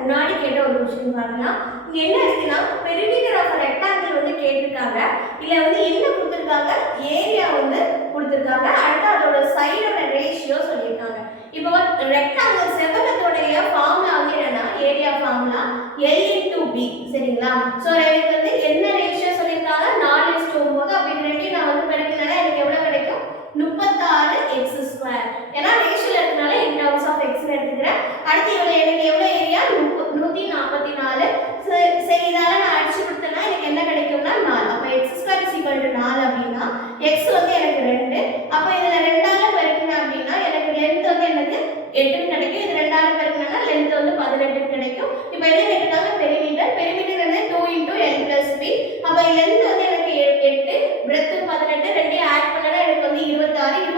முன்னாடி கேட்ட ஒரு கொஸ்டின் பார்க்கலாம். இங்க என்ன இருக்குன்னா பெரிமீட்டர் ஆஃப் ரெக்டாங்கிள் வந்து கேட்டிருக்காங்க. இதுல வந்து என்ன கொடுத்திருக்காங்க, ஏரியா வந்து கொடுத்திருக்காங்க, அடுத்து அதோட சைடோட ரேஷியோ சொல்லியிருக்காங்க. இப்போ ரெக்டாங்கிள் செவ்வகத்தோடைய ஃபார்முலா வந்து என்னன்னா area formula L into B சரிங்களா. சோ எனக்கு வந்து என்ன ரேஷியோ சொல்லிருக்காங்க 4:9. அப்ப இது ரெண்டையும் நான் வந்து பெருக்கினா எனக்கு எவ்வளவு கிடைக்கும் 36x². ஏன்னா ரேஷியோல இருக்கனால in terms of x ன்னு எடுத்துக்கிறேன். அடுத்து எனக்கு எவ்வளவு ஏரியா 144. சரி இதால நான் அடிச்சு கொடுத்தேன்னா எனக்கு என்ன கிடைக்கும்னா 4. அப்ப x² 4 அப்படின்னா x வந்து எனக்கு 2. அப்ப இதுல 2ஆல பெருக்கினேன் அப்படின்னா எனக்கு லெந்த் வந்து எனக்கு 8 கிடைக்கும். இது 2ஆல பெருக்கினா லெந்த் வந்து 18 கிடைக்கும். இப்போ என்ன கேட்டாங்க பெரிமீட்டர். பெரிமீட்டர் வந்து 2 * l + b. அப்ப லெந்த் வந்து எனக்கு 8, பிரெத் 18, ரெண்டையும் ஆட் பண்ணனா எனக்கு வந்து 26.